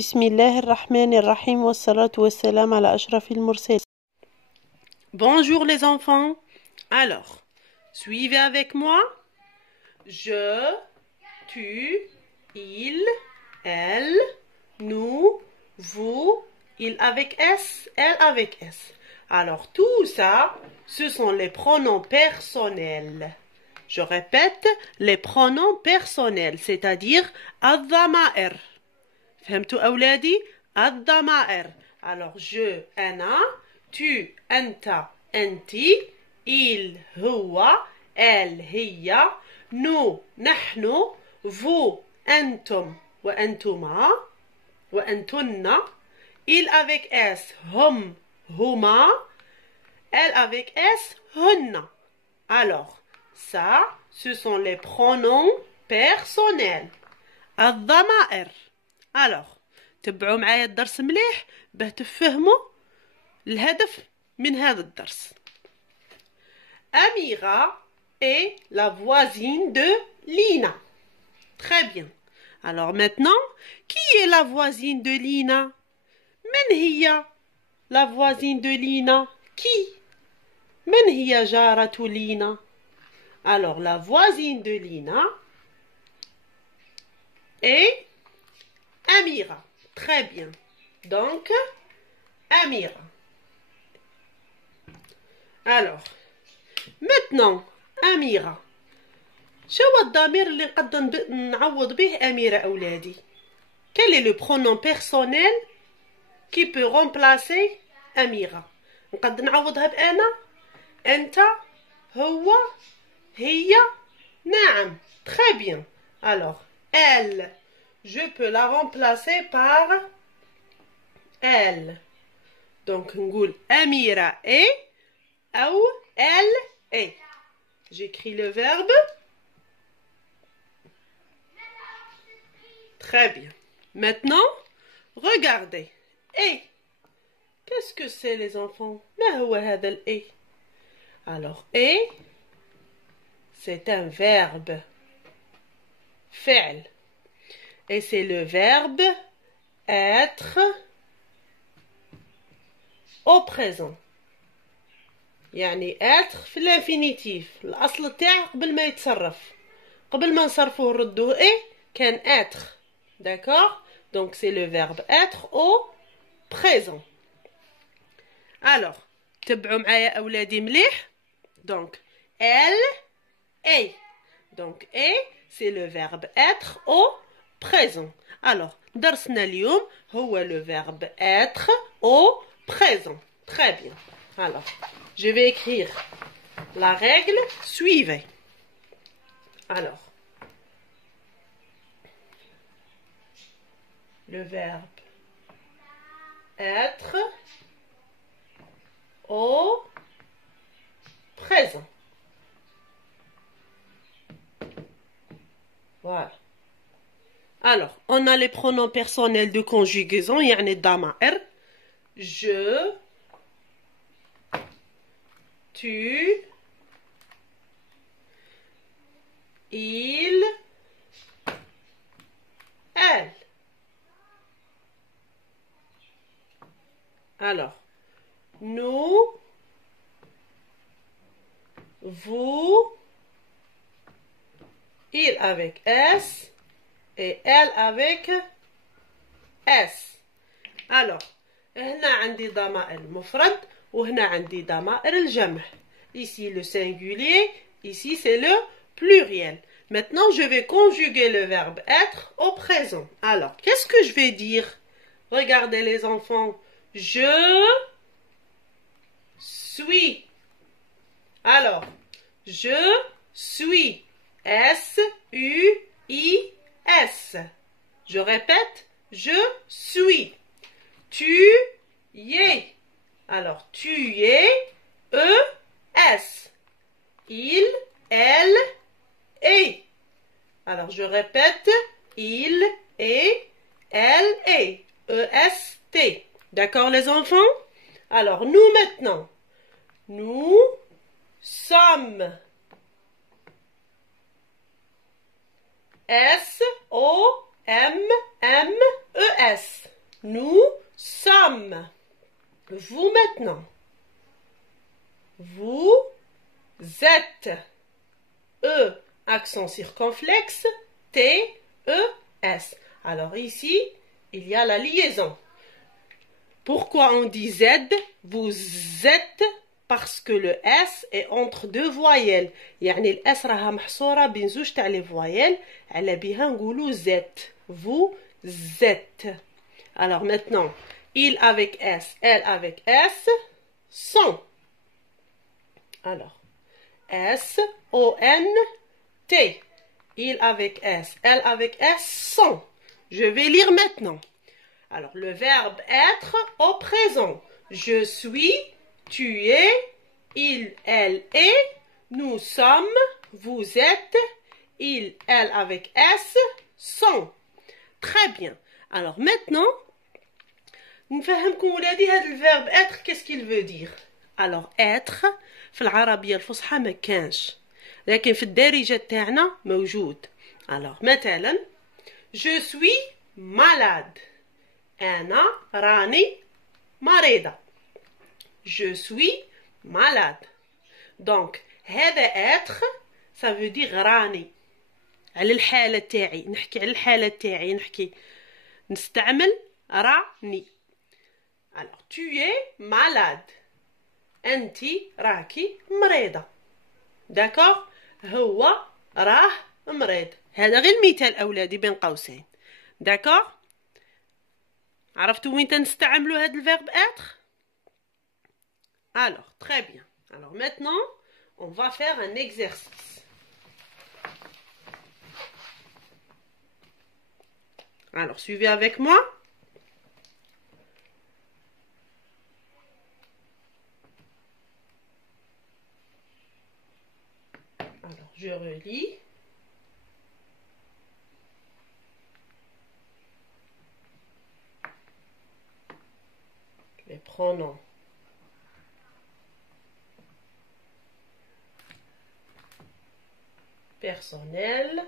بسم الله الرحمن الرحيم والصلاة والسلام على أشرف المرسلين. Bonjour les enfants. Alors, suivez avec moi. Je, tu, il, elle, nous, vous, il avec S, elle avec S. Alors tout ça, ce sont les pronoms personnels. Je répète, les pronoms personnels, c'est-à-dire الضمائر. فهمتوا أولادي؟ الضمائر. Alors je, أنا, tu, أنت, أنتي, il, هو, elle, هي, nous, نحن, vous, أنتم وأنتما وأنتن, il avec S, هم, هما, elle avec S, هن. Alors, ça, ce sont les pronoms personnels. الضمائر. Alors, تبعوا معايا الدرس مليح باه تفهموا الهدف من هذا الدرس. Amira est la voisine de Lina. Très bien. Alors maintenant, qui est la voisine de Lina? من هي la voisine de Lina? Qui? من هي جارة لينا? Alors, la voisine de Lina est Amira. Très bien. Donc, Amira. Alors, maintenant, Amira. شو هو الضمير اللي نقدر نعوض به أميرة أولادي؟ Quel est le pronom personnel qui peut remplacer أميرة؟ نقدر نعوضها بأنا؟ أنت؟ هو؟ هي؟ نعم. Très bien. Alors, elle. Je peux la remplacer par elle. Donc, نقول أميرة est أو elle est. J'écris le verbe. Très bien. Maintenant, regardez. Et. Qu'est-ce que c'est les enfants? ما هو هذا الإيه؟ Alors, et, c'est un verbe. فعل. Et c'est le verbe être au présent. يعني être في l'infinitif. الأصل تاعه قبل ما يتصرف. قبل ما نصرفوه نردوه إيه كان être. D'accord? Donc c'est le verbe être au présent. Alors, تبعوا معايا أولادي مليح. Donc, elle est. Donc, est, c'est le verbe être au présent. Alors, درسنا اليوم هو le verbe être au présent. Très bien. Alors, je vais écrire la règle. Suivez. Alors, le verbe être au présent. Voilà. Alors, on a les pronoms personnels de conjugaison, يعني الضمائر. Je, tu, il, elle. Alors, nous, vous, il avec S et elle avec S. Alors, هنا عندي ضمائر المفرد وهنا عندي ضمائر الجمع. Ici le singulier, ici c'est le pluriel. Maintenant, je vais conjuguer le verbe être au présent. Alors, qu'est-ce que je vais dire? Regardez les enfants. Je suis. Alors, je suis. S-U-I-S. Je répète, je suis. Tu y es. Alors, tu y es. E-S. Il, elle, est. Alors, je répète, il est, elle est. E-S-T. D'accord, les enfants? Alors, nous maintenant. Nous sommes. S-O-M-M-E-S. Nous sommes. Vous maintenant. Vous êtes. E, accent circonflexe. T, E, S. Alors ici, il y a la liaison. Pourquoi on dit Z? Vous êtes parce que le S est entre deux voyelles. يعني الأس راها محصورة بين زوج تاع لي voyelles. على بها نقولوا Z. Vous êtes. Alors maintenant, il avec S, elle avec S, sont. Alors, S, O, N, T. Il avec S, elle avec S, sont. Je vais lire maintenant. Alors, le verbe être au présent. Je suis, tu es, il, elle est, nous sommes, vous êtes, il, elle avec S, sont. Très bien. Alors maintenant, نفهمكم ولادي هذا الفيرب être qu'est-ce qu'il veut dire. Alors être في العربية الفصحى ما كانش، لكن في الدارجة تاعنا موجود. Alors مثلا je suis malade. أنا راني مريضة. Je suis malade. Donc هذا être ça veut dire راني. على الحالة تاعي، نحكي على الحالة تاعي، نستعمل راني. Alors, tu es malade. أنتي راكي مريضة. D'accord? هو راه مريض. هذا غير مثال أولادي بين قوسين. D'accord? عرفتوا وين تنستعملوا هذا الفيرب être? Alors, très bien. Alors maintenant, on va faire un exercice. Alors, suivez avec moi. Alors, je relis. Les pronoms. Personnels.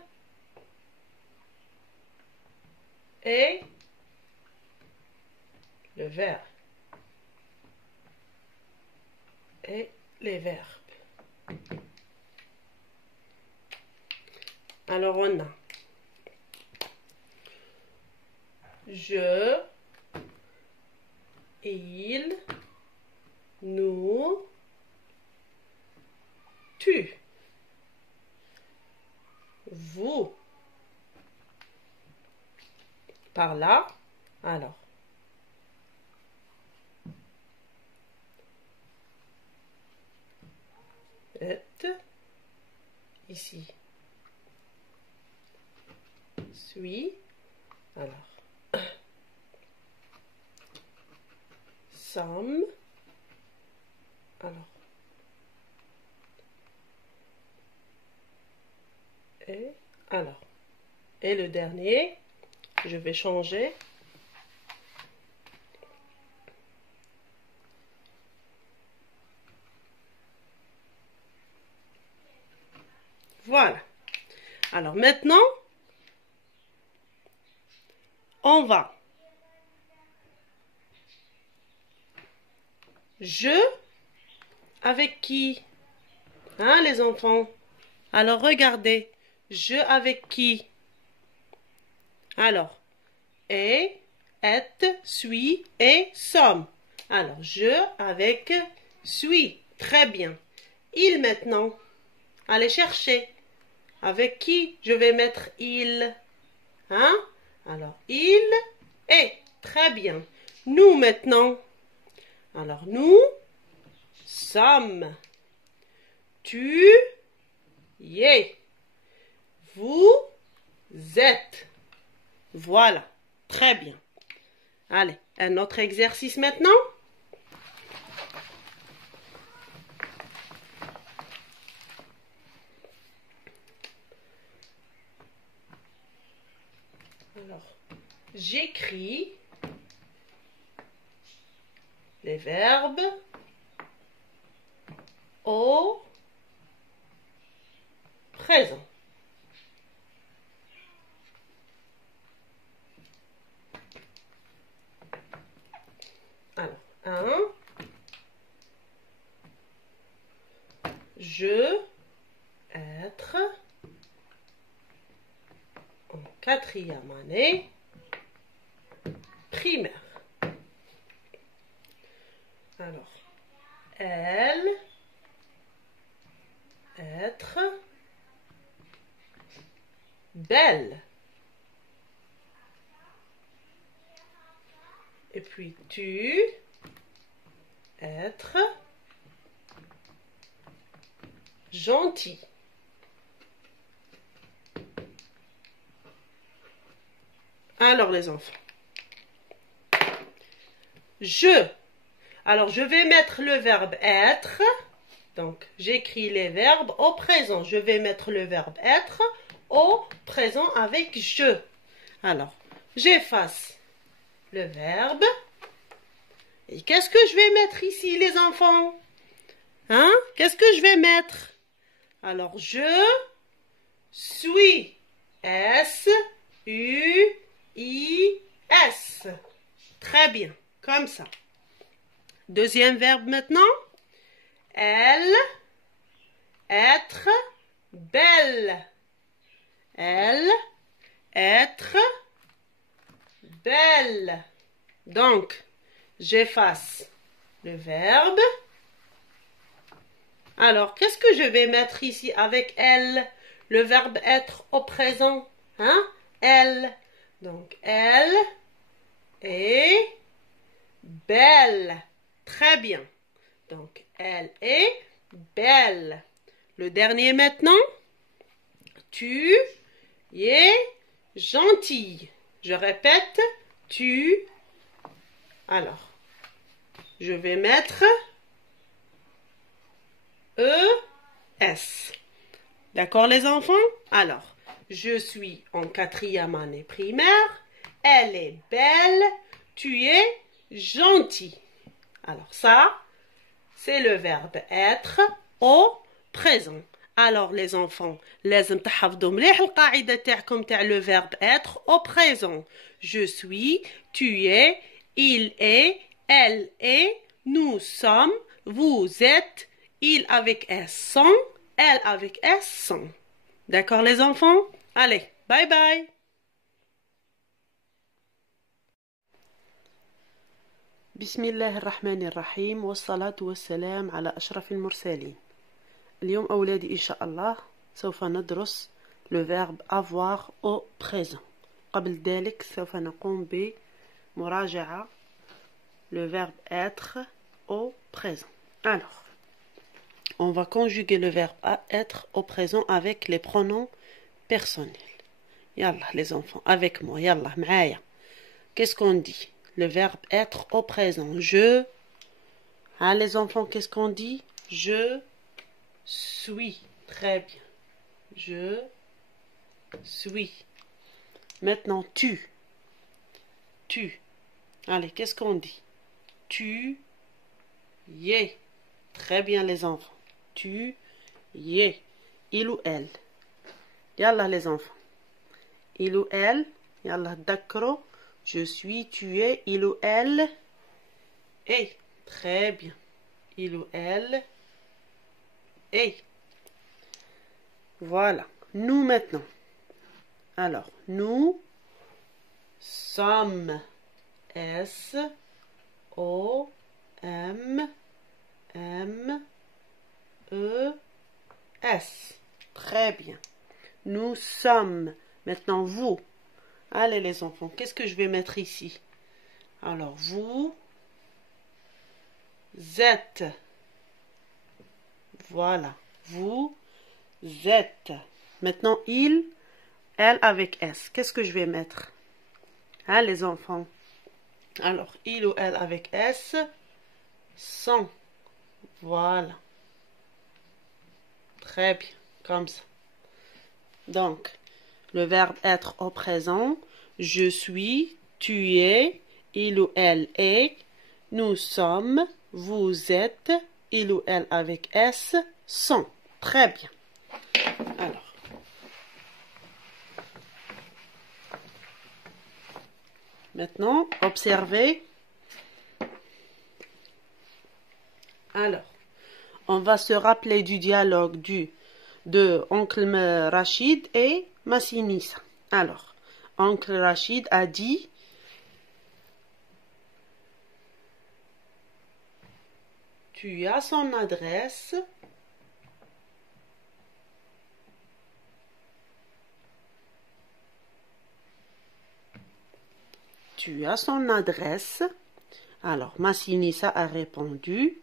Et le verbe. Et les verbes. Alors on a je, il, nous, tu, vous. Par là, alors. Ici. Suis. Alors. Sommes. Alors. Et alors. Et le dernier, je vais changer. Voilà. Alors maintenant, on va. Je avec qui? Hein, les enfants? Alors regardez. Je avec qui? Alors, est, suis et sommes. Alors, je avec suis. Très bien. Il maintenant. Allez chercher. Avec qui je vais mettre il? Hein? Alors, il est. Très bien. Nous maintenant. Alors, nous sommes. Tu y es. Vous êtes. Voilà. Très bien. Allez, un autre exercice maintenant. Alors, j'écris les verbes au présent. être en 4e année primaire. Alors, elle, être, belle. Et puis tu, être, gentil. Alors les enfants, alors je vais mettre le verbe être. Donc j'écris les verbes au présent. Je vais mettre le verbe être au présent avec je. Alors j'efface le verbe. Et qu'est-ce que je vais mettre ici les enfants? Hein? Qu'est-ce que je vais mettre? Alors je suis. S-U-I-S. Très bien, comme ça. Deuxième verbe maintenant. Elle, être, belle. Elle, être, belle. Donc, j'efface le verbe. Alors, qu'est-ce que je vais mettre ici avec elle? Le verbe être au présent. Hein? Elle. Donc, elle est belle. Très bien. Donc, elle est belle. Le dernier maintenant. Tu es gentille. Je répète. Tu. Alors, je vais mettre E-S. D'accord les enfants? Alors, je suis en 4e année primaire. Elle est belle. Tu es gentil. Alors ça, c'est le verbe être au présent. Alors les enfants, لازم تحفظوا مليح القاعدة تاعكم تاع le verbe être au présent. Je suis, tu es, il est, elle est, nous sommes, vous êtes, il avec S sont, elle avec S sont. D'accord les enfants? Allez, bye bye. بسم الله الرحمن الرحيم والصلاة والسلام على أشرف المرسلين. اليوم أولادي إن شاء الله سوف ندرس le verbe avoir au présent. قبل ذلك سوف نقوم بمراجعة le verbe être au présent. Alors, on va conjuguer le verbe être au présent avec les pronoms personnels. Yallah les enfants, avec moi, yallah, معايا. Qu'est-ce qu'on dit? Le verbe être au présent. Je. Hein, les enfants, qu'est-ce qu'on dit? Je suis. Très bien. Je suis. Maintenant, tu. Tu. Allez, qu'est-ce qu'on dit? Tu y es. Très bien, les enfants. Tu y es. Il ou elle. Yallah, les enfants. Il ou elle. Yallah, d'accord. Je suis, tu es, il ou elle est. Très bien. Il ou elle est. Voilà. Nous maintenant. Alors, nous sommes. S O M M E S. Très bien. Nous sommes. Maintenant, vous. Allez les enfants, qu'est-ce que je vais mettre ici? Alors, vous êtes. Voilà, vous êtes. Maintenant, il, elle avec S. Qu'est-ce que je vais mettre? Hein, les enfants? Alors, il ou elle avec S, sont. Voilà. Très bien, comme ça. Donc, le verbe être au présent, je suis, tu es, il ou elle est, nous sommes, vous êtes, il ou elle avec S, sont. Très bien. Alors. Maintenant, observez. Alors, on va se rappeler du dialogue du de oncle Rachid et Massinissa. Alors, oncle Rachid a dit tu as son adresse. Tu as son adresse. Alors, Massinissa a répondu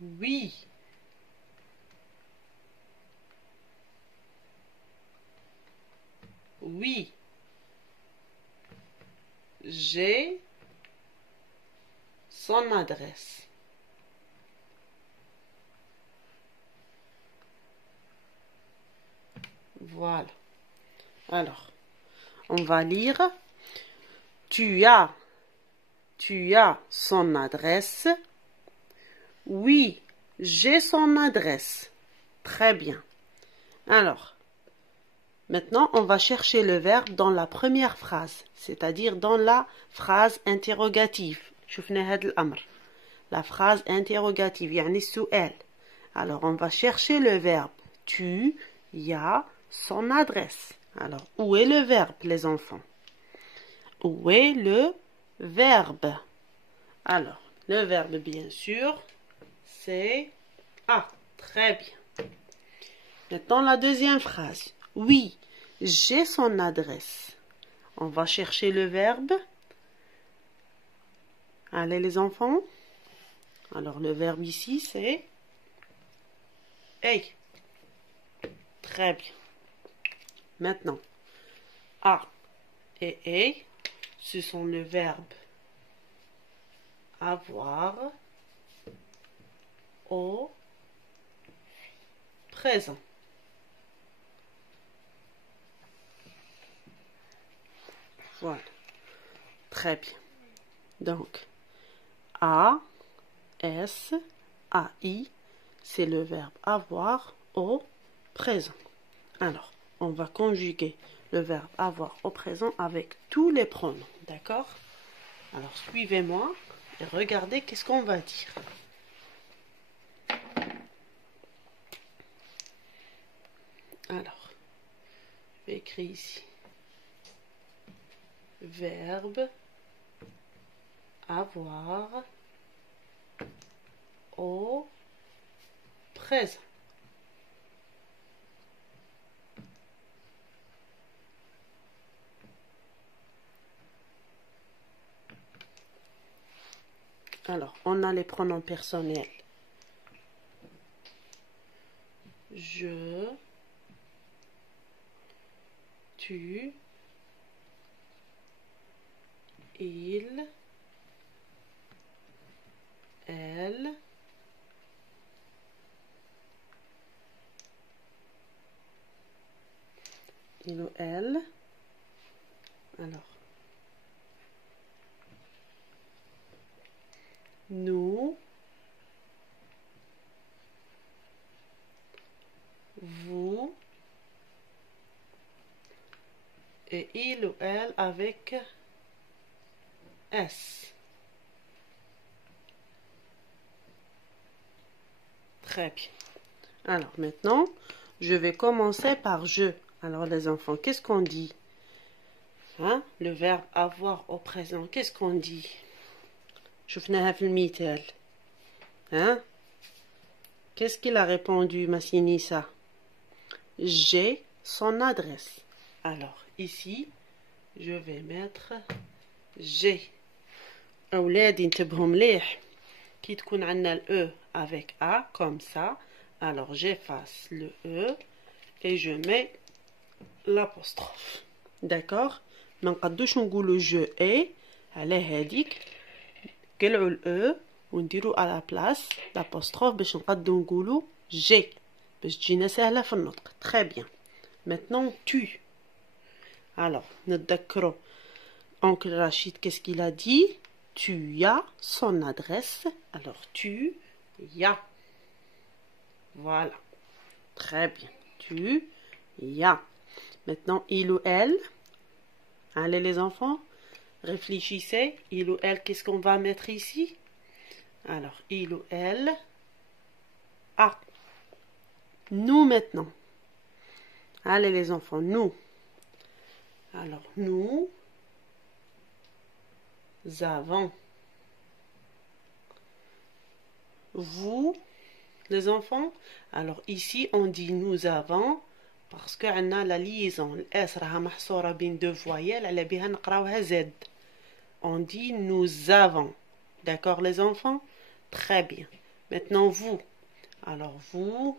oui. Oui. J'ai son adresse. Voilà. Alors, on va lire. Tu as son adresse. Oui, j'ai son adresse. Très bien. Alors, maintenant, on va chercher le verbe dans la première phrase, c'est-à-dire dans la phrase interrogative. شفنا هذا الأمر. La phrase interrogative, يعني السؤال. Alors, on va chercher le verbe. Tu as son adresse. Alors, où est le verbe, les enfants? Où est le verbe? Alors, le verbe, bien sûr, c'est A. Très bien. Maintenant, la deuxième phrase. Oui, j'ai son adresse. On va chercher le verbe. Allez, les enfants. Alors, le verbe ici, c'est hey. Très bien. Maintenant, A et hey, ce sont le verbe avoir au présent. Voilà. Très bien. Donc, A, S, A, I, c'est le verbe avoir au présent. Alors, on va conjuguer le verbe avoir au présent avec tous les pronoms. D'accord? Alors, suivez-moi et regardez qu'est-ce qu'on va dire. Alors, je vais écrire ici. Verbe avoir au présent. Alors, on a les pronoms personnels. Je, tu, il, elle, il ou elle. Alors, nous, vous, et il ou elle avec S. Très bien. Alors maintenant, je vais commencer par je. Alors les enfants, qu'est-ce qu'on dit? Hein? Le verbe avoir au présent, qu'est-ce qu'on dit? شفناها في المثال. Hein? Qu'est-ce qu'il a répondu, Massinissa? J'ai son adresse. Alors, ici, je vais mettre j'ai. أولادي انتبهوا مليح. كي تكون عندنا ال E avec A, comme ça, alors j'efface le E et je mets l'apostrophe. D'accord? ما نقدوش نقولوا je ai على هذيك نقلعوا ال E ونديروا à la place l'apostrophe باش نقدو نقولوا j'ai باش تجينا سهلة في النطق. Très bien. Maintenant tu. Alors, نتذكروا oncle Rachid, qu'est-ce qu'il a dit? Tu as son adresse. Alors, tu as. Voilà. Très bien. Tu as. Maintenant, il ou elle. Allez, les enfants. Réfléchissez. Il ou elle, qu'est-ce qu'on va mettre ici? Alors, il ou elle a. nous maintenant. Allez les enfants, nous. Alors, nous avons. Vous, les enfants. Alors, ici, on dit nous avons parce qu'on a la liaison. الأس راها محصورة بين deux voyelles. على بها نقراوها Z. On dit nous avons. D'accord, les enfants? Très bien. Maintenant, vous. Alors, vous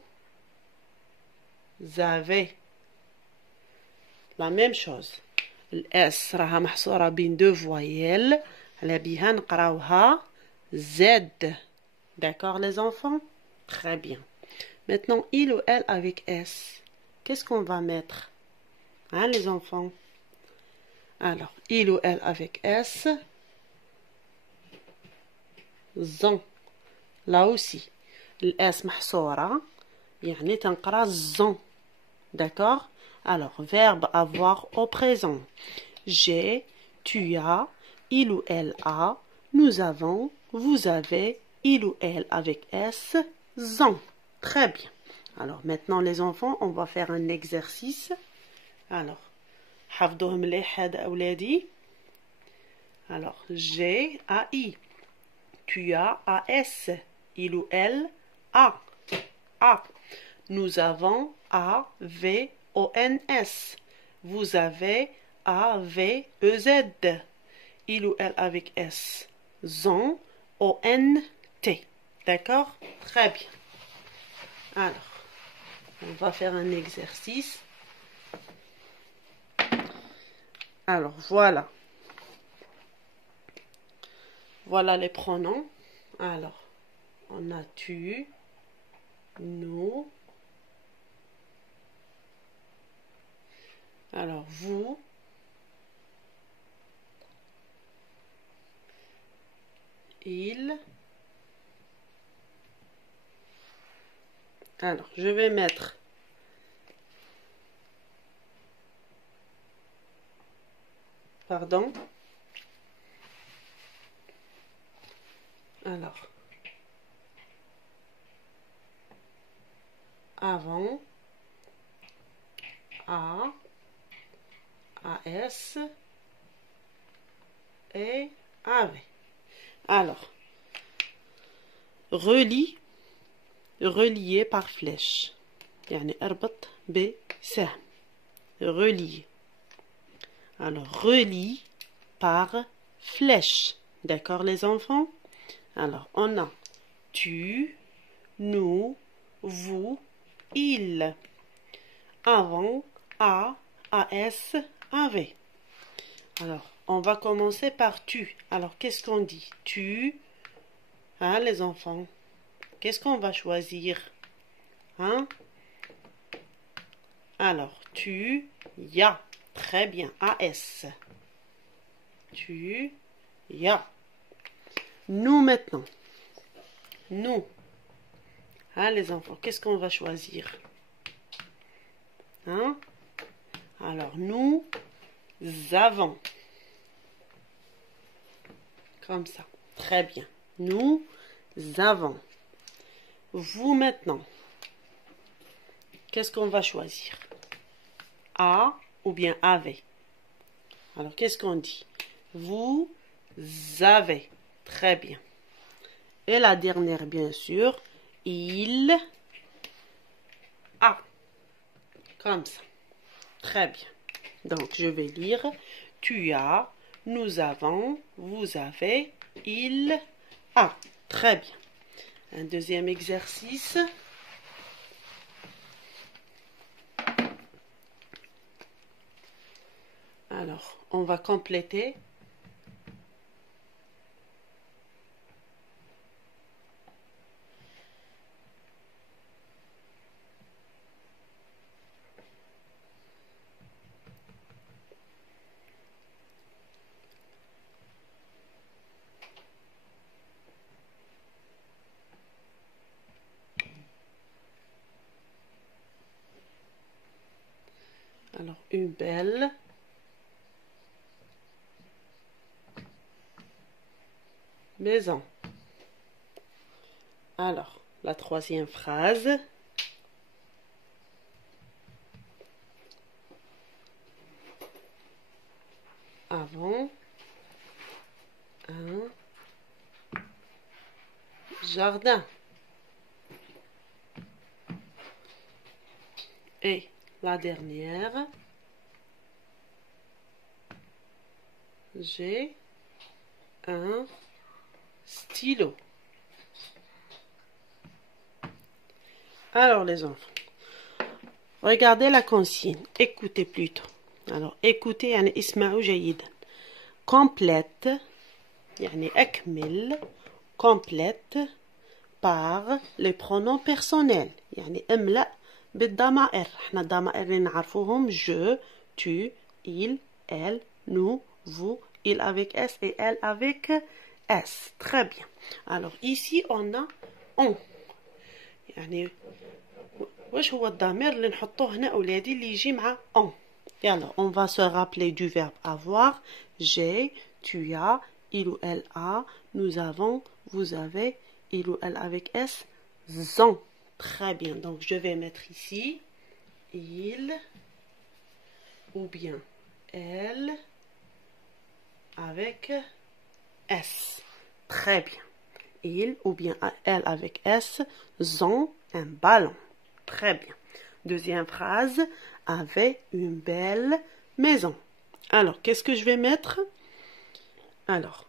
avez. La même chose. الأس راها محصورة بين deux voyelles. على بها نقراوها Z. D'accord, les enfants? Très bien. Maintenant, il ou elle avec S. Qu'est-ce qu'on va mettre? Hein, les enfants? Alors, il ou elle avec S. زن. Là aussi. الأس محصورة. يعني تنقرا زن. D'accord? Alors, verbe avoir au présent. J'ai, tu as, il ou elle a, nous avons, vous avez, il ou elle avec S, zan. Très bien. Alors maintenant les enfants, on va faire un exercice. Alors, حفظوه مليح هذا أولادي. Alors, j'ai a I, tu as a S, il ou elle a, a. Nous avons a V O N S. Vous avez a V E Z. Il ou elle avec S, zan, O N T. D'accord? Très bien. Alors, on va faire un exercice. Alors, voilà. Voilà les pronoms. Alors, on a tu, nous. Alors, vous. Il. Alors, je vais mettre pardon. Alors, avant, A, AS et AV. Alors, relie, relié par flèche. يعني اربط بسهم. Relié. Alors, relie par flèche. D'accord, les enfants? Alors, on a tu, nous, vous, il. Avant, A, AS, AV. Alors, on va commencer par tu. Alors, qu'est-ce qu'on dit? Tu, hein, les enfants? Qu'est-ce qu'on va choisir? Hein? Alors, tu, ya. Très bien, AS. Tu, ya. Nous maintenant. Nous. Hein, les enfants, qu'est-ce qu'on va choisir? Hein? Alors, nous avons. Comme ça. Très bien. Nous avons. Vous maintenant. Qu'est-ce qu'on va choisir? A ou bien avez. Alors, qu'est-ce qu'on dit? Vous avez. Très bien. Et la dernière, bien sûr, il a. Comme ça. Très bien. Donc, je vais lire. Tu as, nous avons, vous avez, il a. Très bien. Un deuxième exercice. Alors, on va compléter. Alors, une belle maison. Alors, la troisième phrase. jardin. Et la dernière, j'ai un stylo. Alors les enfants, regardez la consigne, écoutez plutôt. Alors écoutez يعني اسمعوا جيدا. Complète يعني أكمل complète par les pronoms personnels يعني املأ بالضمائر. احنا الضمائر اللي نعرفوهم je, tu, il, elle, nous, vous, il avec S et elle avec S. Très bien. Alors ici on a on. يعني واش هو الضمير اللي نحطوه هنا أولادي اللي يجي مع on. Et alors on va se rappeler du verbe avoir. J'ai, tu as, il ou elle a, nous avons, vous avez, il ou elle avec S, ont. Très bien, donc je vais mettre ici il ou bien elle avec S. Très bien. Il ou bien elle avec S ont un ballon. Très bien. Deuxième phrase, avait une belle maison. Alors, qu'est-ce que je vais mettre? Alors,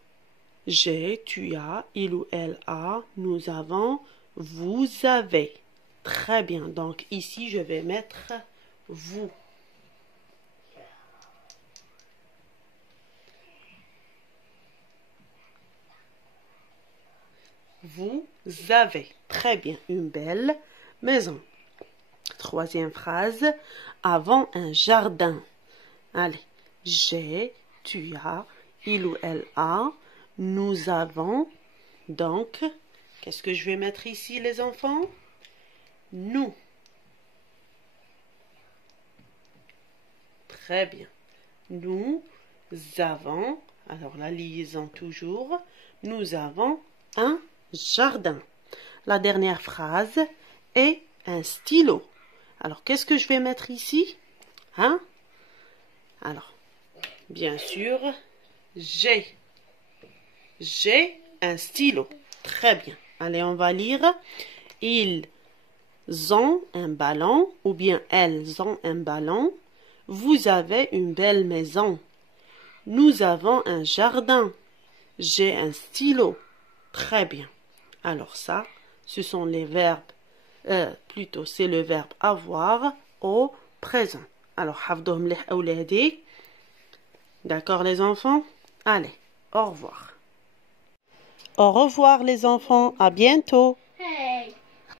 j'ai, tu as, il ou elle a, nous avons, vous avez. Très bien. Donc, ici, je vais mettre vous. Vous avez. Très bien. Une belle maison. Troisième phrase. Avant un jardin. Allez. J'ai, tu as, il ou elle a, nous avons. Donc, qu'est-ce que je vais mettre ici, les enfants? Nous. Très bien. Nous avons, alors la liaison toujours, nous avons un jardin. La dernière phrase est un stylo. Alors, qu'est-ce que je vais mettre ici? Hein? Alors, bien sûr, j'ai un stylo. Très bien. Allez, on va lire. Ils ont un ballon ou bien elles ont un ballon. Vous avez une belle maison. Nous avons un jardin. J'ai un stylo. Très bien. Alors ça, ce sont les verbes. Plutôt, c'est le verbe avoir au présent. Alors, حفظوه مليح أولادي. D'accord les enfants? Allez, au revoir. Au revoir les enfants, à bientôt.